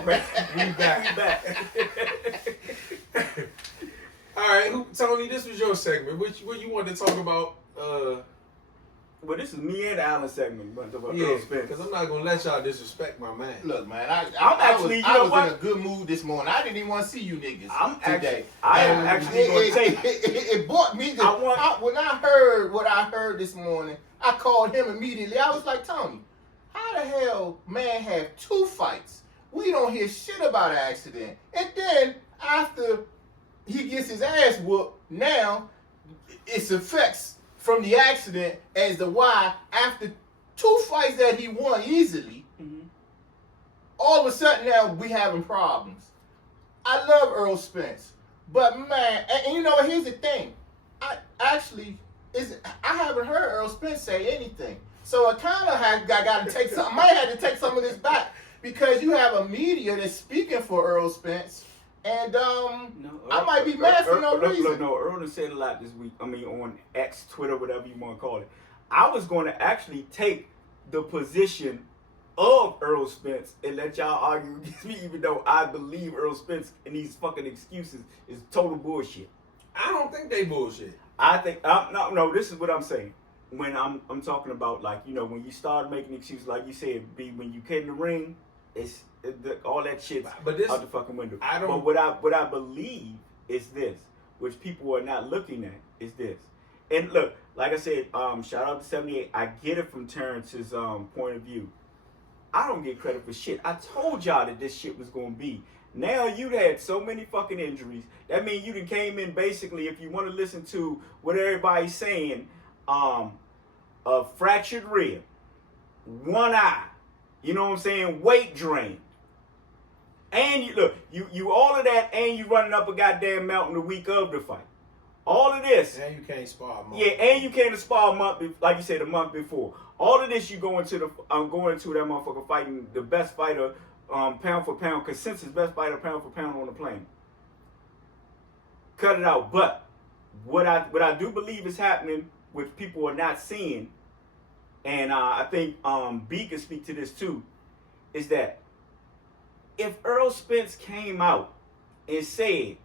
Okay. We back. All right, Tony, this was your segment. What you wanted to talk about? Well, this is me and Alan segment. Yeah, because I'm not gonna let y'all disrespect my man. Look, man, I was in a good mood this morning. I didn't even want to see you niggas today. I am actually going to take it brought me to. When I heard what I heard this morning, I called him immediately. I was like, Tony, how the hell man have 2 fights? We don't hear shit about an accident, and then after he gets his ass whooped, now it's effects from the accident as to why after 2 fights that he won easily, all of a sudden now we having problems. I love Errol Spence, but man, and you know what? Here's the thing. I haven't heard Errol Spence say anything, so I kind of got to take some. Might have to take some of this back because you have a media that's speaking for Errol Spence. And I might be mad for no reason. No, Errol said a lot this week. I mean, on X, Twitter, whatever you want to call it. I was going to actually take the position of Errol Spence and let y'all argue against me, even though I believe Errol Spence and these fucking excuses is total bullshit. I don't think they bullshit. I think no. This is what I'm saying. When I'm talking about, like, you know, when you start making excuses, like you said, when you get in the ring, all that shit's out the fucking window. But what I believe is this, which people are not looking at, is this. And look, like I said, shout out to 78. I get it from Terrence's point of view. I don't get credit for shit. I told y'all that this shit was gonna be. Now you've had so many fucking injuries. That means you done came in basically, if you want to listen to what everybody's saying, a fractured rib, one eye, you know what I'm saying, weight drain. And you all of that, and you running up a goddamn mountain the week of the fight. All of this. And you can't spar a month. Yeah, and you can't spar a month, like you said, a month before. All of this, you going into that motherfucker fighting the best fighter, pound for pound, consensus best fighter, pound for pound on the planet. Cut it out. But what I do believe is happening, which people are not seeing, and I think B can speak to this too, is that if Errol Spence came out and said,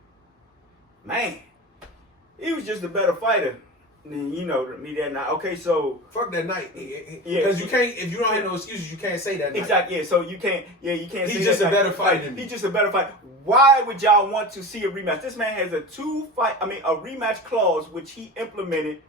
man, he was just a better fighter than, me that night. Okay, so fuck that night. Because you can't, if you don't have no excuses, you can't say that night. Exactly, yeah, so you can't say he's just a better fighter than me. He's just a better fighter. Why would y'all want to see a rematch? This man has a rematch clause which he implemented.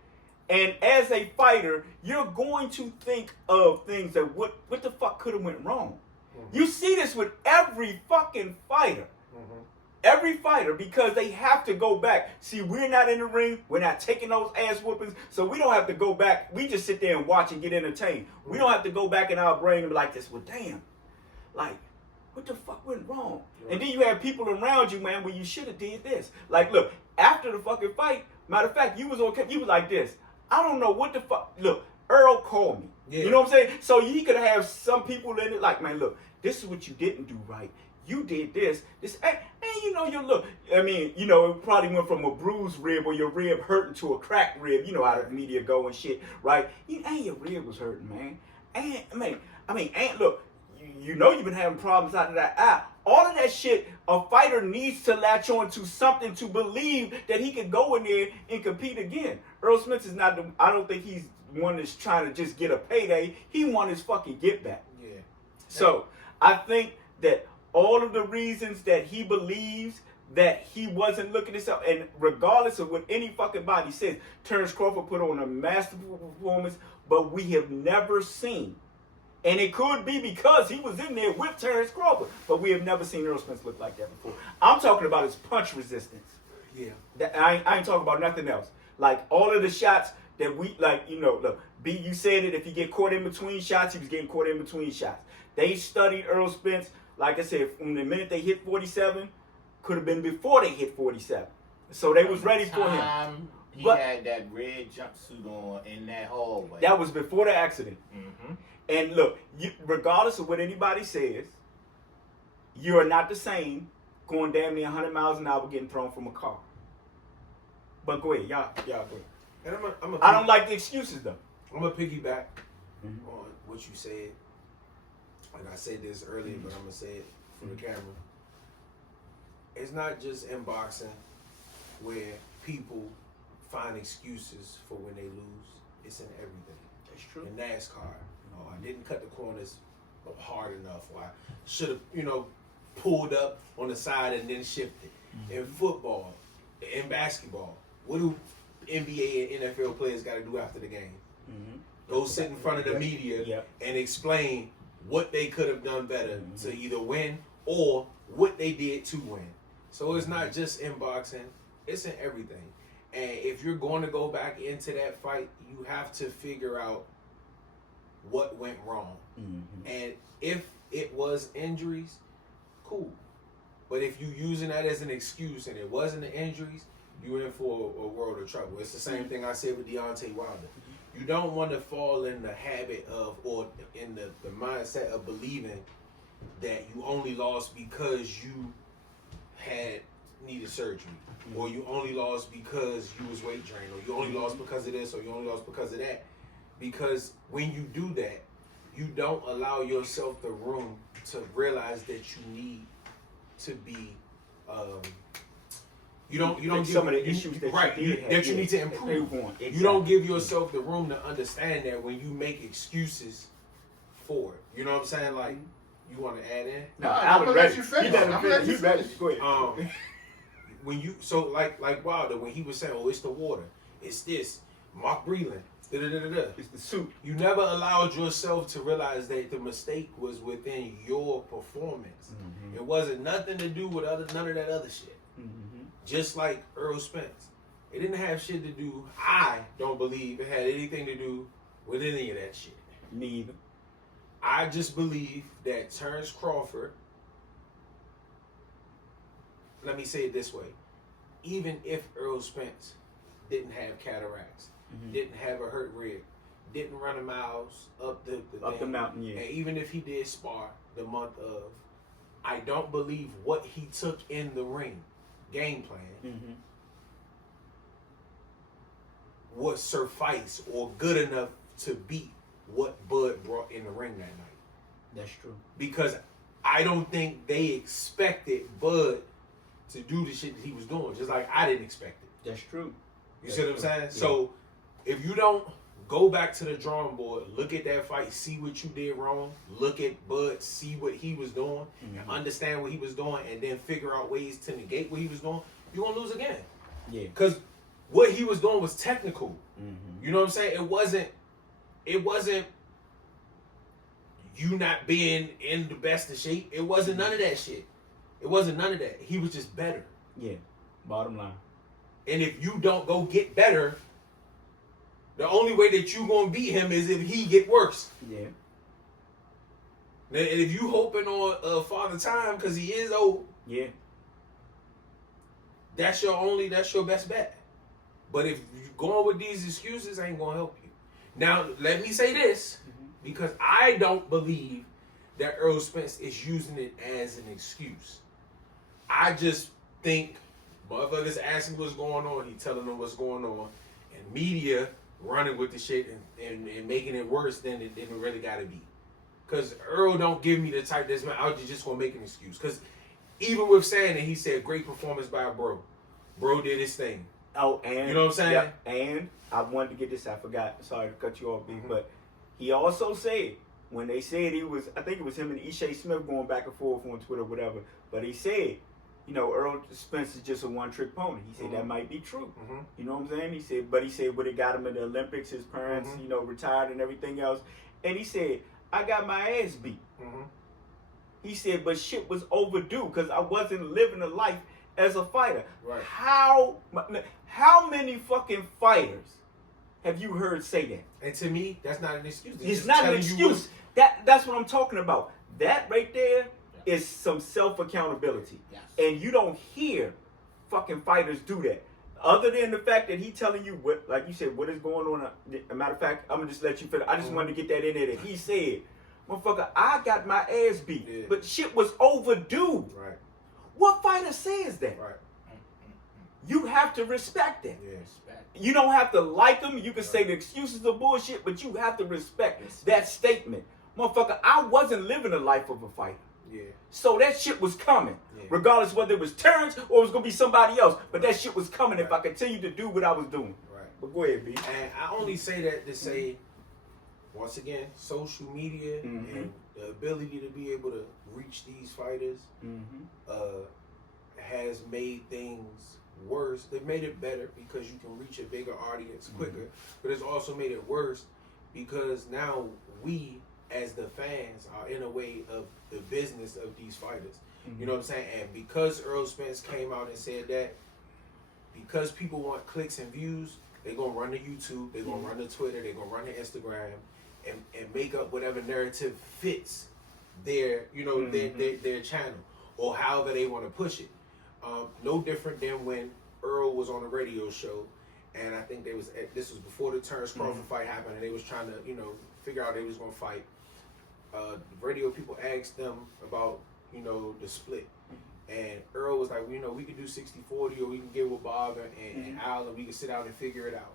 And as a fighter, you're going to think of things that what the fuck could have went wrong. Mm-hmm. You see this with every fucking fighter. Mm-hmm. Every fighter, because they have to go back. See, we're not in the ring. We're not taking those ass whoopings. So we don't have to go back. We just sit there and watch and get entertained. Mm-hmm. We don't have to go back in our brain and be like this. Well, damn. Like, what the fuck went wrong? Right. And then you have people around you, man, where you should have did this. Like, look, after the fucking fight, matter of fact, you was like this. I don't know what the fuck. Look, Errol called me. Yeah. You know what I'm saying? So he could have some people in it like, man, look, this is what you didn't do right. You did this, and you look. I mean, it probably went from a bruised rib or your rib hurting to a cracked rib. You know how the media go and shit, right? And your rib was hurting, man. And look, you've been having problems out of that eye. All of that shit, a fighter needs to latch on to something to believe that he can go in there and compete again. Errol Spence is not I don't think he's one that's trying to just get a payday. He won his fucking get back. Yeah. So I think that all of the reasons that he believes that he wasn't looking this up, and regardless of what any fucking body says, Terrence Crawford put on a masterful performance, but we have never seen. And it could be because he was in there with Terrence Crawford, but we have never seen Errol Spence look like that before. I'm talking about his punch resistance. Yeah. I ain't talking about nothing else. Like all of the shots that we, look, B, you said it, if he get caught in between shots, he was getting caught in between shots. They studied Errol Spence, like I said, from the minute they hit 47, could have been before they hit 47. So they was ready for him. He had that red jumpsuit on in that hallway. That was before the accident. Mm-hmm. And look, regardless of what anybody says, you are not the same going damn near 100 miles an hour getting thrown from a car. But go ahead, y'all go ahead. And I don't like the excuses though. I'm gonna piggyback on what you said. And I said this earlier, but I'm gonna say it for the camera. It's not just in boxing where people find excuses for when they lose. It's in everything. That's true. In NASCAR, I didn't cut the corners hard enough. Or I should have, pulled up on the side and then shifted. Mm-hmm. In football, in basketball, what do NBA and NFL players got to do after the game? Mm-hmm. Go sit in front of the media and explain what they could have done better to either win or what they did to win. So it's not just in boxing, it's in everything. And if you're going to go back into that fight, you have to figure out what went wrong. Mm-hmm. And if it was injuries, cool. But if you're using that as an excuse and it wasn't the injuries, you're in for a world of trouble. It's the same thing I said with Deontay Wilder. You don't want to fall in the habit of, or in the mindset of believing that you only lost because you had needed surgery, or you only lost because you was weight drained, or you only lost because of this, or you only lost because of that. Because when you do that, you don't allow yourself the room to realize that you need to be. You don't give some of the issues that you need to improve on. Exactly. You don't give yourself the room to understand that when you make excuses for it. You know what I'm saying? Like, you want to add in? No, I'm gonna let you finish. Go ahead. When you like Wilder, when he was saying, "Oh, it's the water, it's this," Mark Breland, it's the suit. You never allowed yourself to realize that the mistake was within your performance. Mm-hmm. It wasn't nothing to do with none of that other shit. Mm-hmm. Just like Errol Spence, it didn't have shit to do. I don't believe it had anything to do with any of that shit. Me either. I just believe that Terrence Crawford, let me say it this way, even if Errol Spence didn't have cataracts, didn't have a hurt rib, didn't run a miles up the mountain, and even if he did spar the month of, I don't believe what he took in the ring, game plan, would suffice or good enough to beat what Bud brought in the ring that night. That's true. Because I don't think they expected Bud to do the shit that he was doing, just like I didn't expect it. That's true. You see what I'm saying? Yeah. So if you don't go back to the drawing board, look at that fight, see what you did wrong, look at Bud, see what he was doing, and understand what he was doing, and then figure out ways to negate what he was doing, you're going to lose again. Yeah. Because what he was doing was technical. You know what I'm saying? It wasn't you not being in the best of shape. It wasn't none of that shit. It wasn't none of that. He was just better. Yeah. Bottom line. And if you don't go get better, the only way that you gonna beat him is if he get worse. Yeah. And if you hoping on Father Time because he is old, yeah, that's your best bet. But if you going with these excuses, ain't gonna help you. Now let me say this, because I don't believe that Errol Spence is using it as an excuse. I just think motherfuckers asking what's going on, he telling them what's going on, and media running with the shit and making it worse than it really got to be. Because Earl don't give me the type that's out there just going to make an excuse. Because even with saying it, he said, great performance by Bro. Bro did his thing. Oh, and... You know what I'm saying? Yeah, and I wanted to get this, I forgot. Sorry to cut you off, B, but he also said, when they said he was, I think it was him and Ishai Smith going back and forth on Twitter or whatever, but he said, Errol Spence is just a one-trick pony. He said that might be true. You know what I'm saying? He said, would it got him in the Olympics? His parents, retired and everything else. And he said, I got my ass beat. He said, but shit was overdue because I wasn't living a life as a fighter. Right. How many fucking fighters have you heard say that? And to me, that's not an excuse. It's not an excuse. That's what I'm talking about. That right there is some self-accountability. Yes. And you don't hear fucking fighters do that. Other than the fact that he telling you what, like you said, what is going on. A matter of fact, I'm going to just let you finish. I just wanted to get that in there that he said, motherfucker, I got my ass beat, but shit was overdue. Right. What fighter says that? Right. You have to respect that. Yeah. You don't have to like them. You can say the excuses are bullshit, but you have to respect that statement. Motherfucker, I wasn't living the life of a fighter. Yeah. So that shit was coming. Yeah. Regardless whether it was Terrence or it was going to be somebody else. But that shit was coming if I continued to do what I was doing. Right. But go ahead, B. And I only say that to say, once again, social media and the ability to be able to reach these fighters has made things worse. They've made it better because you can reach a bigger audience quicker, but it's also made it worse because now we, as the fans, are in a way of the business of these fighters. You know what I'm saying? And because Errol Spence came out and said that, because people want clicks and views, they're going to run to YouTube, they're going to run to Twitter, they're going to run to Instagram, and make up whatever narrative fits their, you know, their channel or however they want to push it. No different than when Earl was on a radio show, and I think this was before the Terrence Crawford fight happened, and they was trying to, you know, figure out they was going to fight. The radio people asked them about, you know, the split. And Earl was like, well, you know, we could do 60-40 or we can get with Bob and Al and we can sit down and figure it out.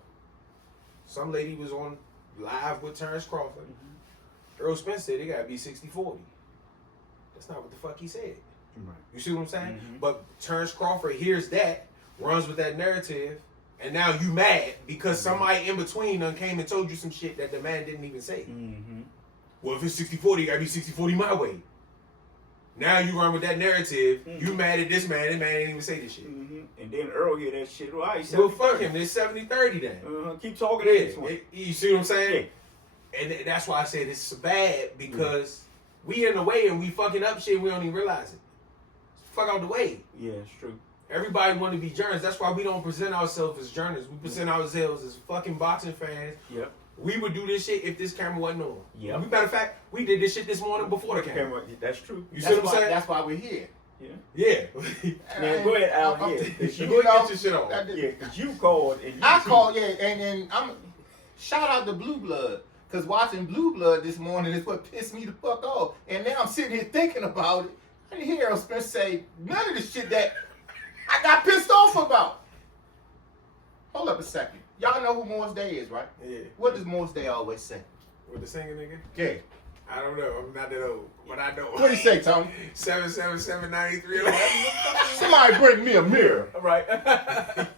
Some lady was on live with Terrence Crawford. Errol Spence said it got to be 60-40. That's not what the fuck he said. Right. You see what I'm saying? But Terrence Crawford hears that, runs with that narrative, and now you mad because somebody in between done came and told you some shit that the man didn't even say. Well, if it's 60-40, it got to be 60-40 my way. Now you run with that narrative. You mad at this man. This man didn't even say this shit. And then Earl hear that shit. Well, well, fuck him. It's 70-30 then. Keep talking to this one. You see what I'm saying? And that's why I said it's bad because we in the way and we fucking up shit. We don't even realize it. Fuck out the way. Yeah, it's true. Everybody want to be journalists. That's why we don't present ourselves as journalists. We present ourselves as fucking boxing fans. Yep. We would do this shit if this camera wasn't on. Yeah. Matter of fact, we did this shit this morning before the camera. That's true. You see what I'm saying? That's why we're here. Yeah. Man, go ahead, Al. Go Yeah. get your shit on. Yeah, because you called. And I called, and I'm shout out to Blue Blood. Because watching Blue Blood this morning is what pissed me the fuck off. And now I'm sitting here thinking about it. I didn't hear Errol Spence say none of the shit that I got pissed off about. Hold up a second. Y'all know who Morris Day is, right? Yeah. What does Morris Day always say? With the singing nigga? Yeah. I don't know. I'm not that old. But I know. What do you say, Tony? 777-93. Somebody bring me a mirror. All right.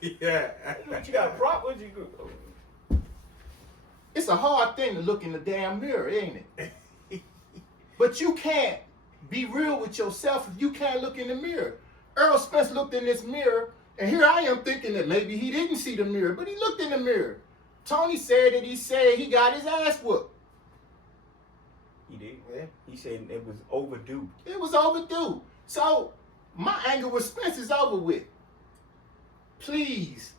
Yeah. What you got a prop? What'd you go? It's a hard thing to look in the damn mirror, ain't it? But you can't be real with yourself if you can't look in the mirror. Errol Spence looked in this mirror, and here I am thinking that maybe he didn't see the mirror, but he looked in the mirror. Tony said that he said he got his ass whooped. He did. Yeah. He said it was overdue. It was overdue. So my anger with Spence is over with. Please.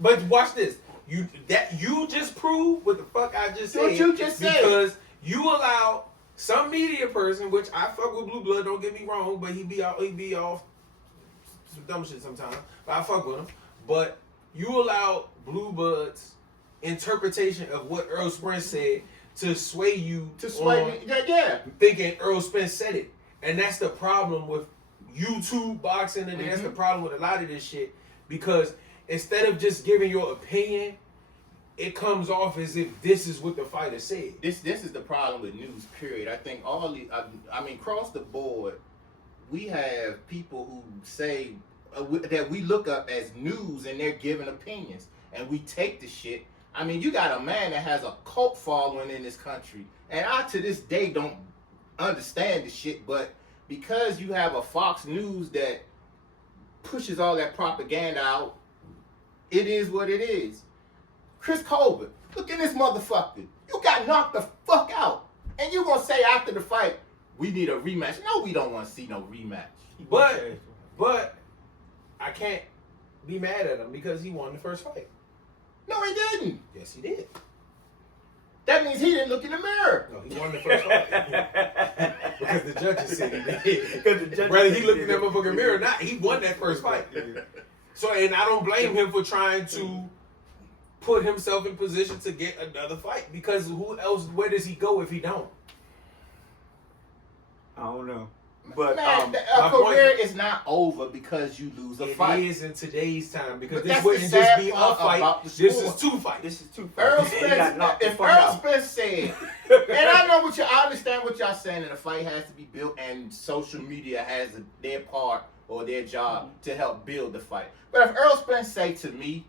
But watch this. You just proved what the fuck I just said. What you just said. Because you allow some media person, which I fuck with Blue Blood, don't get me wrong, but he be off some dumb shit sometimes. But I fuck with him. But you allow Blue Blood's interpretation of what Errol Spence said to sway you to sway me. Yeah. Thinking Errol Spence said it. And that's the problem with YouTube boxing, and that's the problem with a lot of this shit. Because instead of just giving your opinion, it comes off as if this is what the fighter said. This is the problem with news, period. I think across the board, we have people who say that we look up as news and they're giving opinions. And we take the shit. I mean, you got a man that has a cult following in this country. And I, to this day, don't understand the shit. But because you have a Fox News that pushes all that propaganda out, it is what it is. Chris Colbert, look at this motherfucker. You got knocked the fuck out. And you gonna say after the fight, we need a rematch. No, we don't want to see no rematch. But I can't be mad at him because he won the first fight. No, he didn't. Yes, he did. That means he didn't look in the mirror. No, he won the first fight. Because the judges said he did. Whether he looked in that motherfucking mirror or not, he won that first fight. So, and I don't blame him for trying to put himself in position to get another fight. Because who else, where does he go if he don't? I don't know. But man, a career is not over because you lose a fight. It is in today's time because but this wouldn't just be a fight. This is two fights. This is two fights. Errol Spence, if Errol Spence said, and I know what I understand what y'all saying, and a fight has to be built, and social media has their part or their job to help build the fight. But if Errol Spence say to me,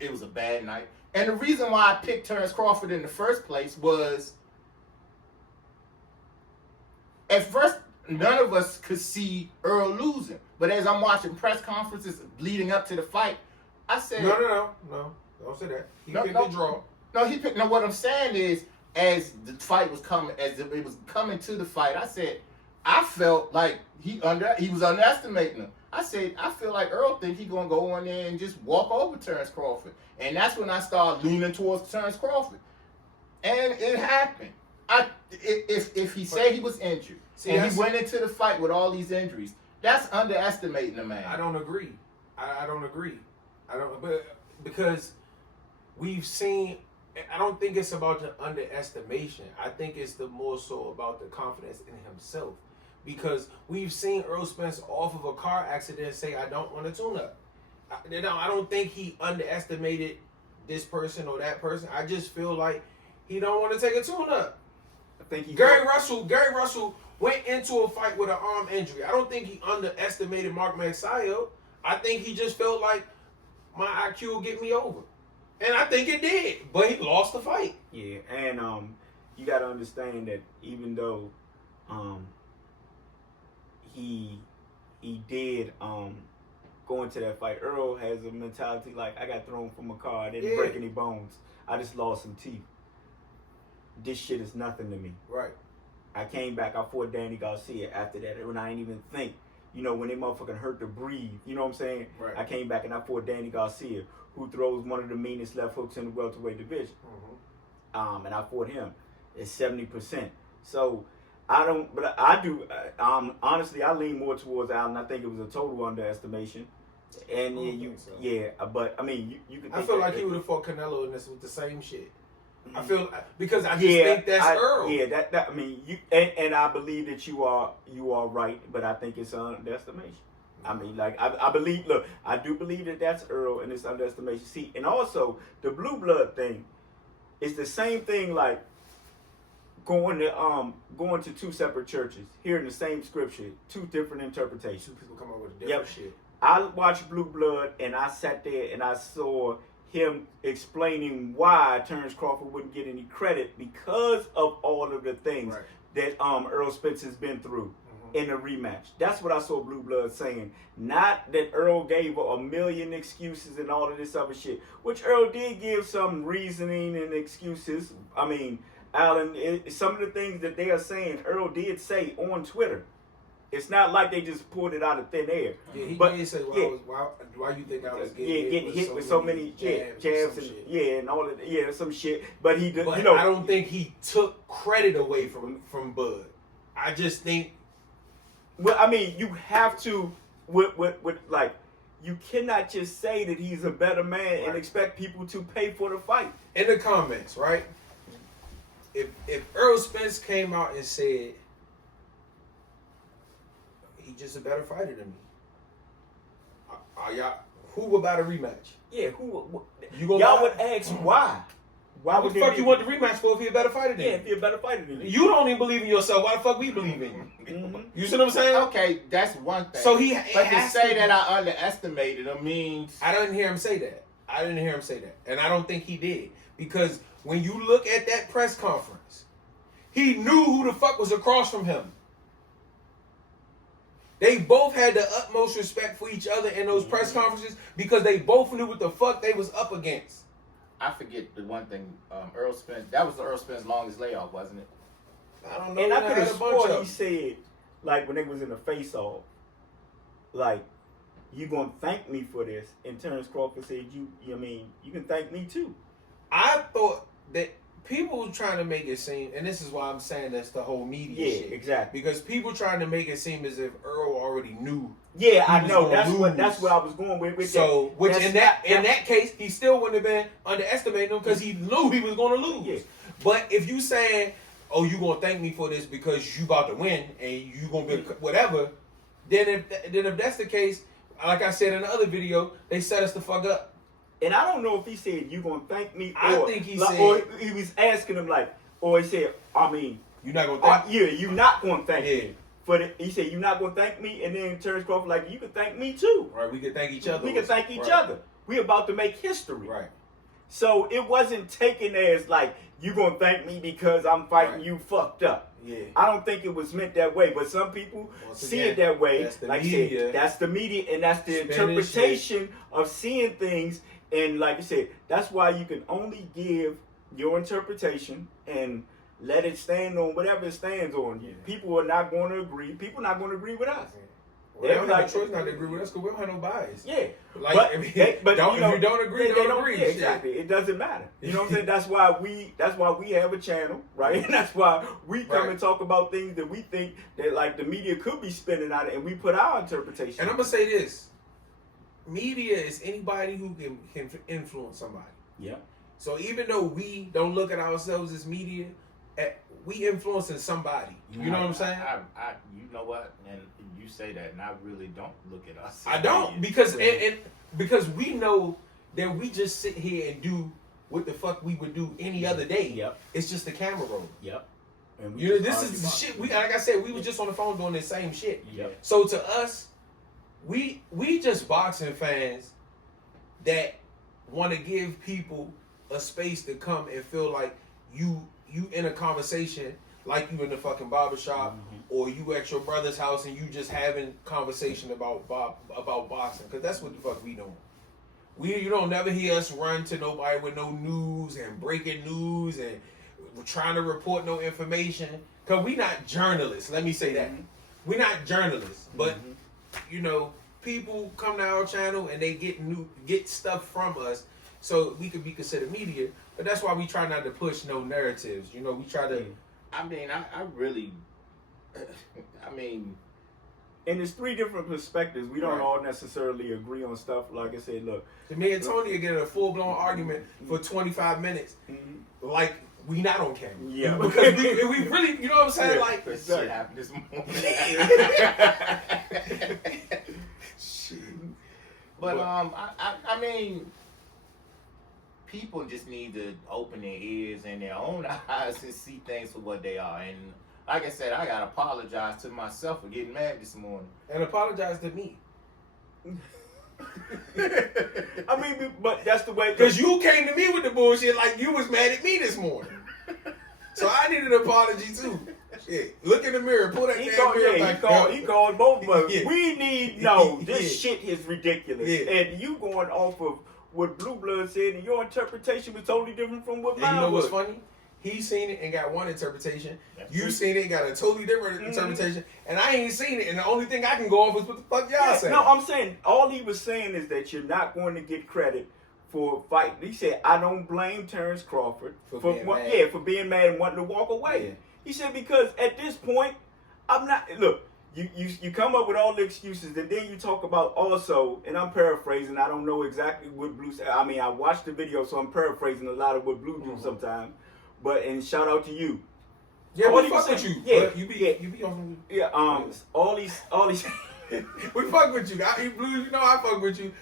it was a bad night, and the reason why I picked Terrence Crawford in the first place was, at first, none of us could see Errol losing. But as I'm watching press conferences leading up to the fight, I said, No. Don't say that. He picked the draw. No, he picked. No, what I'm saying is, as the fight was coming, as it was coming to the fight, I said, I felt like he was underestimating him. I said, I feel like Earl think he gonna go in there and just walk over Terrence Crawford, and that's when I started leaning towards Terrence Crawford, and it happened. If he said he was injured and he went into the fight with all these injuries, that's underestimating the man. I don't agree. I don't agree. Because we've seen. I don't think it's about the underestimation. I think it's the more so about the confidence in himself. Because we've seen Errol Spence off of a car accident say, I don't want to tune up. I don't think he underestimated this person or that person. I just feel like he don't want to take a tune up. I think Gary Russell went into a fight with an arm injury. I don't think he underestimated Mark Magsayo. I think he just felt like my IQ will get me over. And I think it did, but he lost the fight. Yeah, and you got to understand that even though he did go into that fight, Errol has a mentality like, I got thrown from a car, I didn't break any bones, I just lost some teeth. This shit is nothing to me. Right. I came back, I fought Danny Garcia after that, when I didn't even think, when they motherfucking hurt to breathe, you know what I'm saying? Right. I came back and I fought Danny Garcia, who throws one of the meanest left hooks in the welterweight division. And I fought him. It's 70%. So honestly, I lean more towards Allen. I think it was a total underestimation. And but I mean, you can. I feel like he would have fought Canelo in this with the same shit. I feel because I just think that's Earl. Yeah, that I mean, and I believe that you are right, but I think it's an underestimation. I mean, like, I do believe that that's Earl, and it's underestimation. See, and also, the blue blood thing is the same thing, like, going to two separate churches, hearing the same scripture, two different interpretations. Two people come up with different shit. I watched Blue Blood, and I sat there, and I saw him explaining why Terrence Crawford wouldn't get any credit because of all of the things that Errol Spence has been through in a rematch. That's what I saw Blue Blood saying. Not that Earl gave a million excuses and all of this other shit, which Earl did give some reasoning and excuses. I mean, Alan, some of the things that they are saying, Earl did say on Twitter. It's not like they just pulled it out of thin air. Yeah, he did say, why you think I was getting hit with so many jabs and all of some shit. But he did, I don't think he took credit away from Bud. I just think. Well, I mean, you have to, with you cannot just say that he's a better man and expect people to pay for the fight. In the comments, right? If Errol Spence came out and said, he's just a better fighter than me, who about a rematch? Yeah, y'all would ask why. Why would the fuck you want the rematch for if he's a better fighter than you? Yeah, if he's a better fighter than you. You don't even believe in yourself. Why the fuck we believe in you? You see what I'm saying? Okay, that's one thing. So but to say that I underestimated him means I didn't hear him say that. And I don't think he did. Because when you look at that press conference, he knew who the fuck was across from him. They both had the utmost respect for each other in those press conferences because they both knew what the fuck they was up against. I forget the one thing, Errol Spence. That was the Errol Spence longest layoff, wasn't it? I don't know. And I could have sworn he said, like, when they was in the face-off, like, you gonna thank me for this? And Terrence Crawford said, you can thank me too. I thought that people were trying to make it seem, and this is why I'm saying that's the whole media shit. Yeah, exactly. Because people trying to make it seem as if Earl already knew. Yeah, I know. That's what I was going with. So, in that case, he still wouldn't have been underestimating him because he knew he was going to lose. Yeah. But if you saying, "Oh, you gonna thank me for this because you about to win and you gonna be whatever," then if that's the case, like I said in the other video, they set us the fuck up. And I don't know if he said, you gonna thank me, I think he said, or he was asking him like, or he said, You're not gonna thank yeah, you're not gonna thank Yeah. me. He said, you're not gonna thank me, and then Terrence Crawford like, you can thank me too. Right, we can thank each other. We can thank each other. We about to make history. Right. So it wasn't taken as like, you gonna thank me because I'm fighting you fucked up. Yeah. I don't think it was meant that way, but some people see it that way. That's the like media. I said, that's the media, and that's the Spanish interpretation of seeing things. And like I said, that's why you can only give your interpretation and let it stand on whatever it stands on. Yeah. People are not going to agree. People are not going to agree with us. Well, they don't have a choice not to agree with us because we don't have no bias. Yeah. Like, but, I mean, but if you you don't agree, don't agree. Yeah, exactly. It doesn't matter. You know what I'm saying? That's why we have a channel, right? And that's why we come and talk about things that we think that like the media could be spinning out of, and we put our interpretation. And I'm gonna say this: media is anybody who can influence somebody. Yeah. So even though we don't look at ourselves as media, we influencing somebody. You know what I'm saying? You know what? And you say that, and I really don't look at us. I don't because because we know that we just sit here and do what the fuck we would do any other day. Yep. It's just the camera roll. Yep. And You know, this is the shit. We like I said, we was just on the phone doing the same shit. Yep. So to us, we just boxing fans that want to give people a space to come and feel like you in a conversation like you in the fucking barbershop or you at your brother's house and you just having conversation about boxing, because that's what the fuck we doing. You don't never hear us run to nobody with no news and breaking news and we're trying to report no information, because we not journalists. Let me say that. We're not journalists, but you know, people come to our channel and they get stuff from us so we could be considered media. But that's why we try not to push no narratives. You know, we try to. I mean, I really. I mean. And there's three different perspectives. We don't all necessarily agree on stuff. Like I said, look. Me and Tony are getting a full-blown argument for 25 minutes. Like, we not on camera. Yeah. Because we really, you know what I'm saying? Yeah. Like, This shit happened this morning. shit. But I mean, people just need to open their ears and their own eyes and see things for what they are. And like I said, I gotta apologize to myself for getting mad this morning. And apologize to me. I mean, but that's the way. Because you came to me with the bullshit like you was mad at me this morning. So I need an apology too. Shit. Look in the mirror. Pull that damn mirror. He called both of us. Yeah. We need this shit is ridiculous. Yeah. And you going off of what Blue Blood said, and your interpretation was totally different from what mine And you know what's was. funny? He seen it and got one interpretation. That's You true. seen it and got a totally different interpretation. And I ain't seen it. And the only thing I can go off is what the fuck y'all saying. No, I'm saying all he was saying is that you're not going to get credit for fighting. He said, I don't blame Terrence Crawford For being mad. for being mad and wanting to walk away. Yeah. He said, because at this point, I'm not, look, you come up with all the excuses, and then you talk about also, and I'm paraphrasing, I don't know exactly what Blue said. I mean, I watched the video, so I'm paraphrasing a lot of what Blue do sometimes. But, and shout out to you. Yeah, All we he fuck was with saying- you. yeah, But you be on. Yeah, all these We fuck with you. Blue, you know I fuck with you.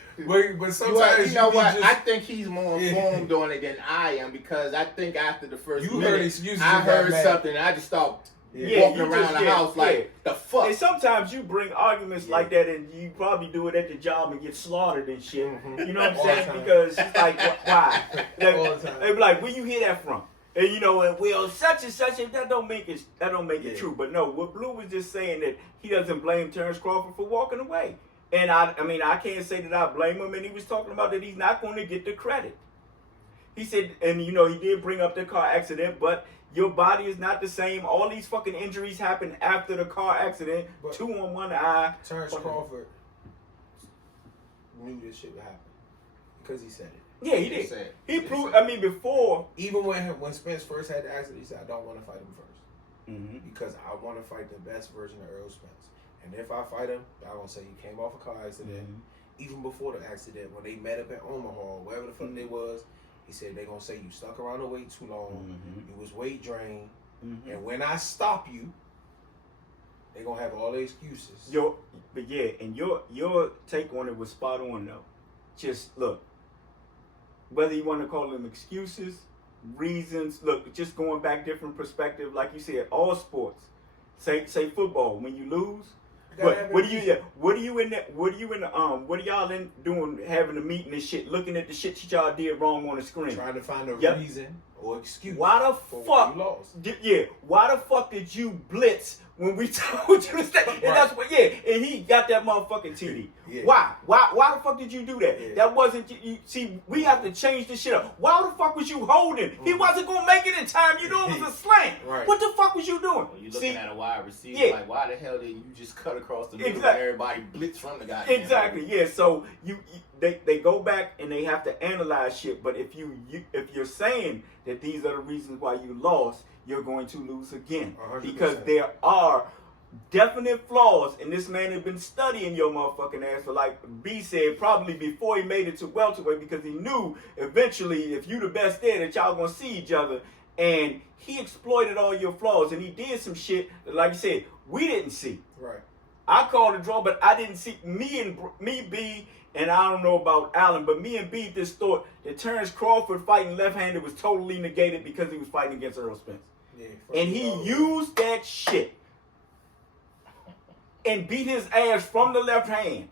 But sometimes You know be what? just- I think he's more informed on it than I am, because I think after the first You minute, heard excuses I and got heard mad. something and I just started Yeah, walking you around just- the yeah, house like, the fuck? And sometimes you bring arguments like that, and you probably do it at the job and get slaughtered and shit. You know what I'm All the saying? time. Because it's like, why? All the time. They be like, where you hear that from? And you know, and well, such and such, and that don't make it true. But no, what Blue was just saying that he doesn't blame Terrence Crawford for walking away. And I mean, I can't say that I blame him. And he was talking about that he's not going to get the credit. He said, and you know, he did bring up the car accident, but your body is not the same. All these fucking injuries happen after the car accident. But 2 on 1 eye. Terrence Crawford knew this shit would happen because he said it. Yeah, he did. He proved. I mean, before. Even when Spence first had the accident, he said, "I don't want to fight him first because I want to fight the best version of Errol Spence. And if I fight him, I'm gonna say you came off a car accident. Even before the accident, when they met up at Omaha, wherever the fuck they was, he said they gonna say you stuck around the weight too long. You was weight drained, and when I stop you, they gonna have all the excuses." But yeah, and your take on it was spot on though. Just look, whether you want to call them excuses, reasons. Look, just going back different perspective, like you said, all sports. Say football. When you lose, what are y'all doing having a meeting and shit, looking at the shit y'all did wrong on the screen, trying to find a reason or excuse. Why the fuck? Why the fuck did you blitz when we told you to stay? And that's what. And he got that motherfucking TD. Yeah. Why the fuck did you do that? Yeah. That wasn't. You see, we have to change this shit up. Why the fuck was you holding? He wasn't gonna make it in time. You know it was a slant. Right. What the fuck was you doing? Well, you're looking at a wide receiver. Like, why the hell didn't you just cut across the middle and everybody blitz from the guy? Exactly. Yeah. So they go back and they have to analyze shit. But if you're saying that these are the reasons why you lost, you're going to lose again. 100%. Because there are definite flaws, and this man has been studying your motherfucking ass for, like B said, probably before he made it to welterweight, because he knew eventually if you the best there that y'all gonna see each other, and he exploited all your flaws, and he did some shit that, like you said, we didn't see. Right. I called a draw, but I didn't see me B, and I don't know about Allen, but me and B just thought that Terrence Crawford fighting left-handed was totally negated because he was fighting against Errol Spence. Yeah, and he used that shit and beat his ass from the left hand.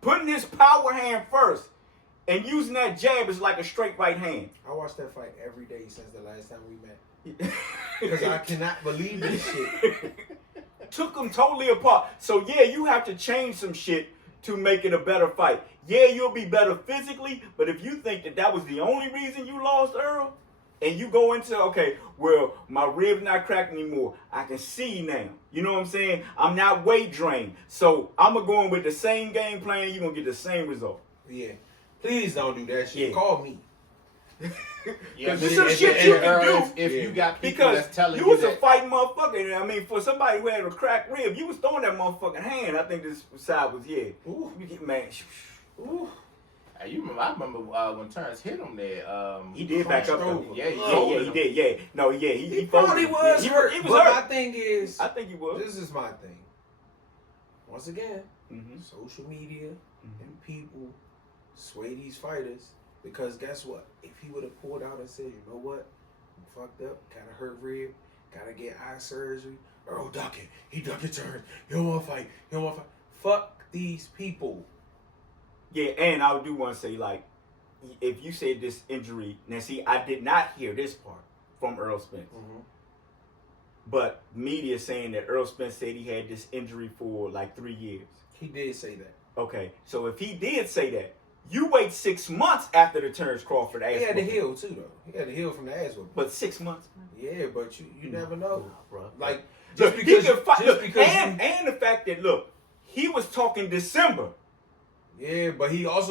Putting his power hand first and using that jab as like a straight right hand. I watched that fight every day since the last time we met. Because I cannot believe this shit. Took them totally apart. So yeah, you have to change some shit to make it a better fight. Yeah, you'll be better physically, but if you think that was the only reason you lost, Errol, and you go into, okay, well, my rib's not cracked anymore. I can see now. You know what I'm saying? I'm not weight drained. So I'm going to go in with the same game plan. You're going to get the same result. Yeah. Please don't do that shit. Yeah. Call me. Because there's some shit you can do. If you got people that's telling you was a fighting motherfucker. I mean, for somebody who had a cracked rib, you was throwing that motherfucking hand. I think this side was, Ooh. Man. Ooh. I remember when Terrence hit him there. He did back up. Yeah, he did. Yeah, no, yeah, he probably was hurt. He was but hurt. my thing is, I think he was. This is my thing. Once again, social media and people sway these fighters because guess what? If he would have pulled out and said, you know what, I'm fucked up, got a hurt rib, gotta get eye surgery. Earl ducking, he ducked his turn. You don't want to fight. Fuck these people. Yeah, and I do want to say, like, if you said this injury, now see, I did not hear this part from Errol Spence. But media saying that Errol Spence said he had this injury for like 3 years. He did say that. Okay, so if he did say that, you wait 6 months after the Terrence Crawford ass. He had to heal too, though. He had to heal from the ass whooping. But 6 months. Yeah, but you never know, bro. Like just because, and the fact that look, he was talking December. Yeah, but he was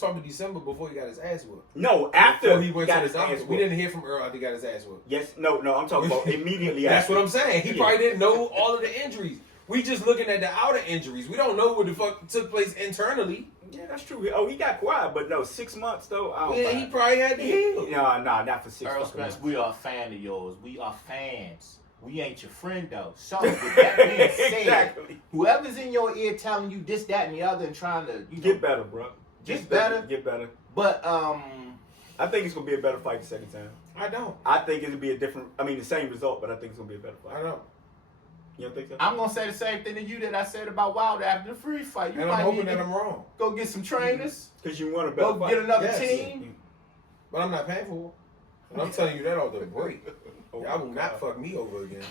talking December before he got his ass whooped. No, after he went to the doctor. We didn't hear from Earl after he got his ass whooped. Yes, no, I'm talking about immediately That's after. what I'm saying. He probably didn't know all of the injuries. We just looking at the outer injuries. We don't know what the fuck took place internally. Yeah, that's true. Oh, he got quiet, but no, 6 months though. He probably had to heal. No, not for 6 Errol months. Spence, we are a fan of yours. We are fans. We ain't your friend though. So with that being said, Exactly. Whoever's in your ear telling you this, that, and the other, and trying to get better, bro. Get better. But I think it's gonna be a better fight the second time. I don't. I think it'll be the same result, but I think it's gonna be a better fight. I don't. You don't think so? I'm gonna say the same thing to you that I said about Wilder after the free fight. You and I'm hoping that I'm wrong. Go get some trainers. Because you want a better fight. Go get another team. But I'm not paying for it. And I'm telling you that off the break. Y'all will not fuck me over again.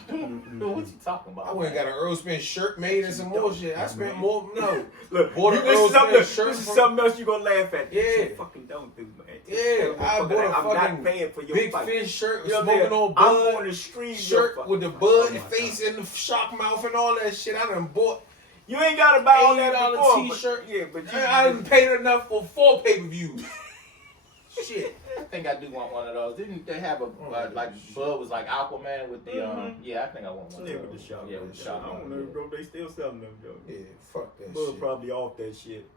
What you talking about? I went and got an Earl Spence shirt made and some more shit. I spent more. No. Look, bought an Earl Spence shirt. This is something else you gonna laugh at. Yeah. You fucking don't do, man. Yeah, I bought a fucking not paying for your big fight. fish shirt with You know smoking on I'm bud. going to stream shirt with the bud face and the shark mouth and all that shit. I done bought. You ain't gotta buy all that before. T-shirt. But I done paid enough for 4 pay-per-views. Shit. I think I do want one of those. Didn't they have a like Bud was like Aquaman with the yeah, I think I want one. Yeah, with the shark. Yeah, with the shark. I don't know, bro. They still selling them, Joe. Yeah, fuck that Bud shit. probably off that shit.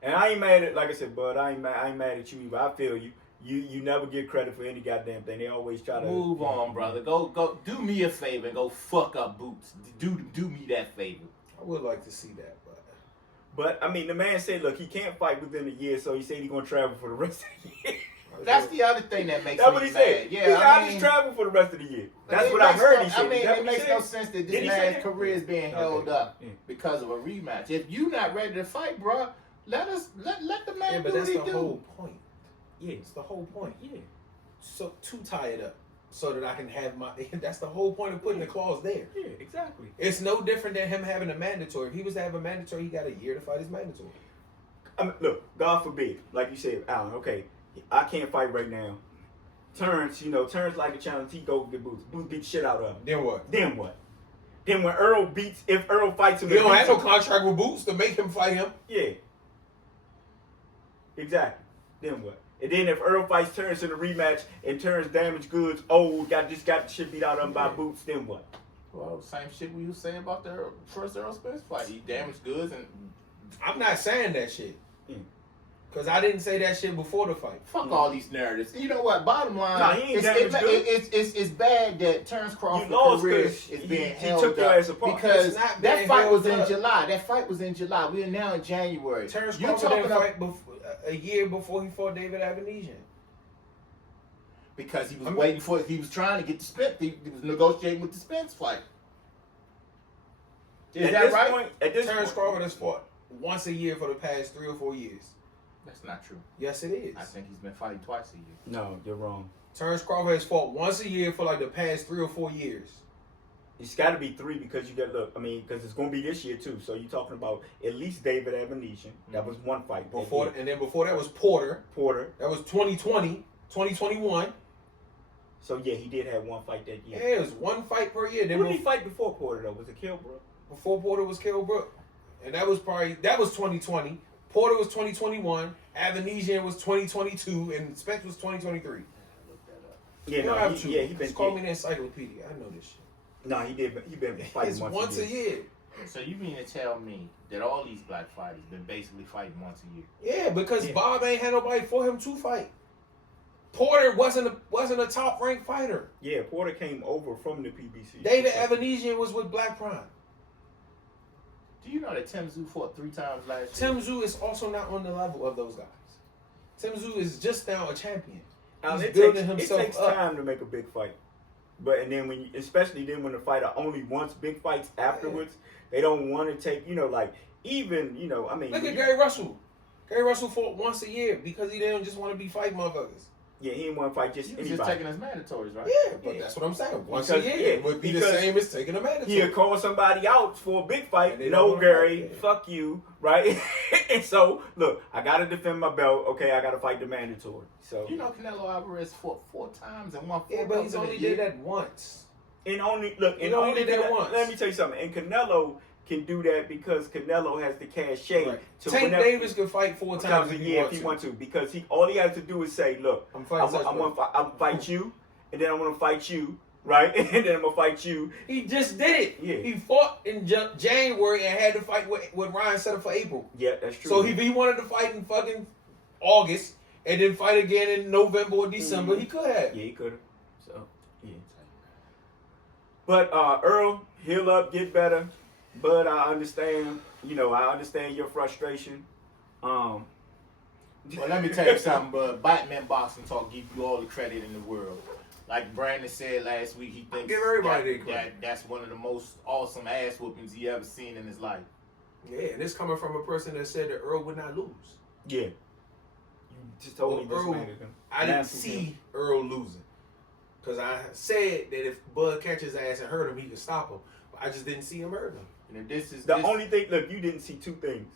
And I ain't mad at, like I said, Bud. I ain't mad at you either. I feel you. You never get credit for any goddamn thing. They always try to move on, brother. Go. Do me a favor and go fuck up Boots. Do me that favor. I would like to see that, but I mean, the man said, look, he can't fight within a year, so he said he's gonna travel for the rest of the year. That's the other thing that makes That's me what he mad. said. Yeah, I just travel for the rest of the year. That's what I heard he said. I mean, it makes no sense that this man's career is being held up Yeah. because of a rematch. If you not ready to fight, bro, let the man do what he do. But that's the whole point. Yeah. It's the whole point. Yeah. So to tie it up so that I can have my. That's the whole point of putting the clause there. Yeah, exactly. It's no different than him having a mandatory. If he was to have a mandatory, he got a year to fight his mandatory. I mean, look, God forbid, like you said, Alan, okay, I can't fight right now. Terrence like a challenge, he go get Boots. Boots beat the shit out of him. Then what? Then what? Then when if Errol fights him, You don't have no contract with Boots to make him fight him. Yeah. Exactly. Then what? And then if Errol fights Terrence in a rematch and Terrence damaged goods, got the shit beat out of him by Boots, then what? Well, same shit we was saying about the first Errol Spence fight. He damaged goods and. I'm not saying that shit. Because I didn't say that shit before the fight. Fuck all these narratives. You know what? Bottom line, Nah, he ain't damaged goods. it's bad that Terrence Crawford's career is being held took your up ass apart. because that fight was in up. July. That fight was in July. We are now in January. Terrence Crawford didn't fight a year before he fought David Avenesian. Because he was trying to get the Spence. He was negotiating with the Spence fight. Is that right? Terrence Crawford has fought once a year for the past 3 or 4 years. That's not true. Yes, it is. I think he's been fighting twice a year. No, you're wrong. Terrence Crawford has fought once a year for like the past 3 or 4 years. It's got to be 3 because you got because it's going to be this year too. So you're talking about at least David Avenesian. That was one fight. Before that was Porter. That was 2020, 2021. So yeah, he did have one fight that year. Yeah, it was one fight per year. Who did he fight before Porter though? Was it Kilbrook? Before Porter was Kell Brook. And that was 2020. Porter was 2021. Avenesian was 2022. And Spence was 2023. Yeah, he been call me the encyclopedia. I know this shit. No, he been fighting it's once a year. So you mean to tell me that all these black fighters been basically fighting once a year? Yeah, because Bob ain't had nobody for him to fight. Porter wasn't a top ranked fighter. Yeah, Porter came over from the PBC. David Avenesian was with Black Prime. Do you know that Tim Tszyu fought 3 times last year? Tim Tszyu is also not on the level of those guys. Tim Tszyu is just now a champion. It takes time to make a big fight. But and then especially when the fighter only wants big fights afterwards, they don't want to take, look at Gary Russell. Gary Russell fought once a year because he didn't just want to be fighting motherfuckers. Yeah, he didn't want to fight just anybody. He was just taking his mandatories, right? Yeah, but that's what I'm saying. Once a year would be the same as taking a mandatory. He'll call somebody out for a big fight. No, Gary, fuck you, right? And so, look, I got to defend my belt. Okay, I got to fight the mandatory. So Canelo Alvarez fought 4 times and won 4 Yeah, but he's only did that once. And only did that once. Let me tell you something. And Canelo can do that because Canelo has the cachet. Right. Tank Davis can fight 4 times a year if he wants to. Because all he has to do is say, "Look, I'm gonna fight you, and then I'm gonna fight you, right? And then I'm gonna fight you." He just did it. Yeah. He fought in January and had to fight with Ryan set up for April. Yeah, that's true. So if he wanted to fight in fucking August and then fight again in November or December, he could have. Yeah, he could have. So yeah. But Earl, heal up, get better. But I understand, your frustration. Well, let me tell you something, but Batman Boxing Talk give you all the credit in the world. Like Brandon said last week, he thinks give everybody credit. That's one of the most awesome ass whoopings he ever seen in his life. Yeah, and it's coming from a person that said that Earl would not lose. Yeah. You just told me Earl, I didn't see Earl losing. Because I said that if Bud catches his ass and hurt him, he could stop him. But I just didn't see him hurt him. And this is only thing. Look, you didn't see 2 things.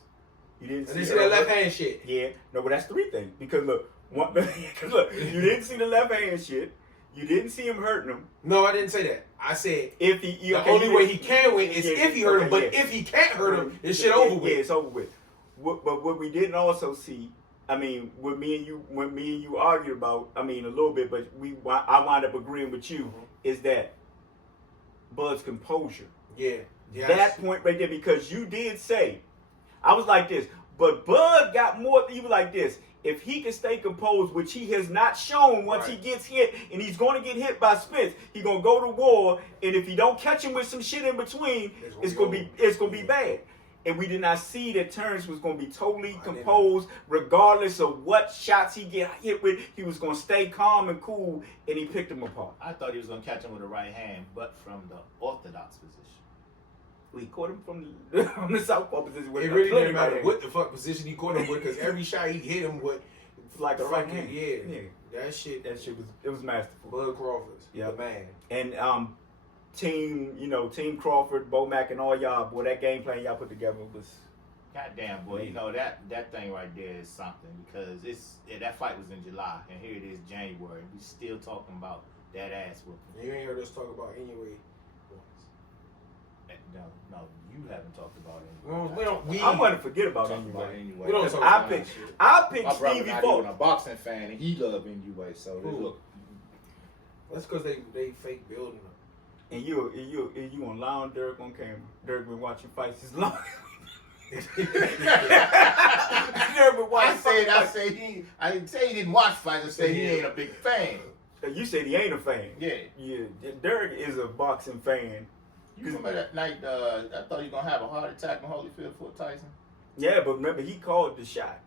You didn't see that left hand shit. Yeah, no, but that's 3 things. Because look, you didn't see the left hand shit. You didn't see him hurting him. No, I didn't say that. I said the only way he can win is if he hurt him. But if he can't hurt him, it's shit over with. Yeah, it's over with. But what we didn't also see, what me and you argued about, a little bit, but I wound up agreeing with you, is that Bud's composure. Yeah. Yes. That point right there, because you did say, I was like this, but Bud got more, he was like this, if he can stay composed, which he has not shown once he gets hit, and he's going to get hit by Spence, he's going to go to war, and if he don't catch him with some shit in between, it's going to be bad. and we did not see that Terrence was going to be totally composed, regardless of what shots he get hit with. He was going to stay calm and cool, and he picked him apart. I thought he was going to catch him with a right hand, but from the orthodox position. We caught him from the southpaw position. It really didn't matter what the fuck position he caught him with, because every shot he hit him with, like a right hand. Yeah. That shit was masterful. Bud Crawford, the man. And Team Crawford, Bo Mack, and all y'all, boy, that game plan y'all put together was. Goddamn, boy, you know that thing right there is something, because that fight was in July, and here it is January. We still talking about that ass whooping. You ain't heard us talk about anyway. No, you haven't talked about it. I'm going to forget about it anyway. We don't talk about that shit. I picked My brother Stevie not Ford. even a boxing fan, and he loved NUA, so look. That's because they fake building them. And you on allowing Dirk on camera. Dirk been watching fights his long. I didn't say he didn't watch fights. I said he ain't a big fan. You said he ain't a fan. Yeah. Dirk is a boxing fan. You remember that night? I thought he was gonna have a heart attack in Holyfield for Tyson. Yeah, but remember he called the shot.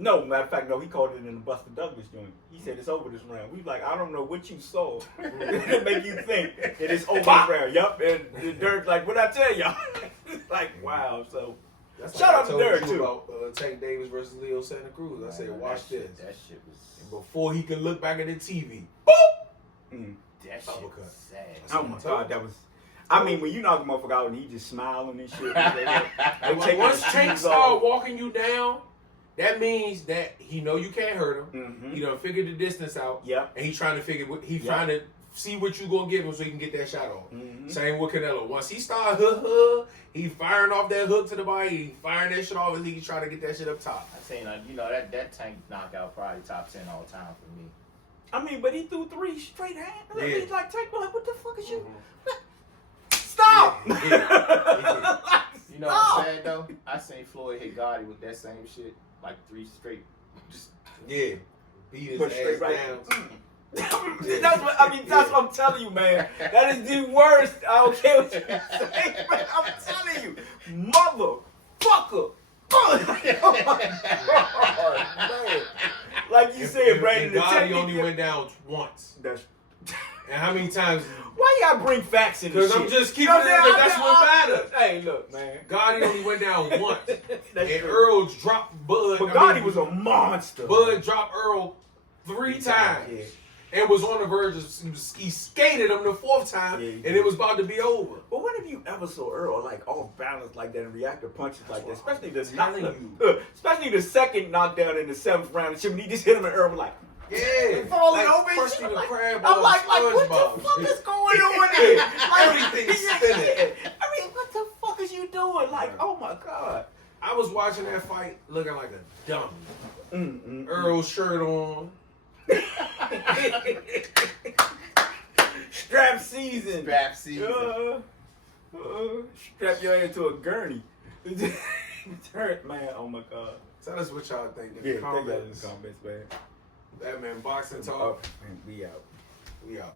No, matter of fact, no, he called it in the Buster Douglas joint. He said it's over this round. We was like, I don't know what you saw to make you think that it's over this round. Yup, and Dirk's like, what I tell y'all? Like, wow. So that's shout like out to Dirk too. About Tank Davis versus Leo Santa Cruz. I said, watch this. That shit was. And before he could look back at the TV, That shit was sad. Oh my God, that was. I mean, when you knock a motherfucker out and he just smiling and shit. Like, once Tank start walking you down, that means that he know you can't hurt him. Mm-hmm. He done figured the distance out. Yep. And he's trying to figure trying to see what you gonna give him so he can get that shot off. Mm-hmm. Same with Canelo. Once he start he firing off that hook to the body, he firing that shit off, and he's trying to get that shit up top. I seen that Tank knockout probably top 10 all time for me. I mean, but he threw 3 straight hands. Yeah. He's like, Tank, what the fuck is you? Stop! Yeah. You know what's sad though? I seen Floyd hit Gotti with that same shit, like 3 straight. Just beat his Put ass straight right down. That's what I'm telling you, man. That is the worst. I don't care what you say, man. I'm telling you, motherfucker. Oh my God, man. Like you said, Brandon, the Gotti technique only went down once. That's. And how many times? Why you gotta bring facts in this Because shit? I'm just keeping it. That's what matters. Hey, look, man. Gotti only went down once. And True. Earl dropped Bud. But Gotti was a monster. Bud dropped Earl 3 times. Yeah. And was on the verge of, he skated him the 4th time, and it was about to be over. But when have you ever saw Earl like off balance like that and react to punches like that? Especially the second knockdown in the 7th round. When he just hit him and Earl was like, yeah, falling like over and shit. the Like, crab I'm like, what the fuck is going on here? Like, Everything's spinning. I mean, what the fuck is you doing? Like, oh my God. I was watching that fight looking like a dummy. Earl's shirt on. Strap season. Strap your head to a gurney. Hurt, man. Oh my God. Tell us what y'all think in Yeah, the comments. comments, man. That man boxing talk. Man, we out. We out.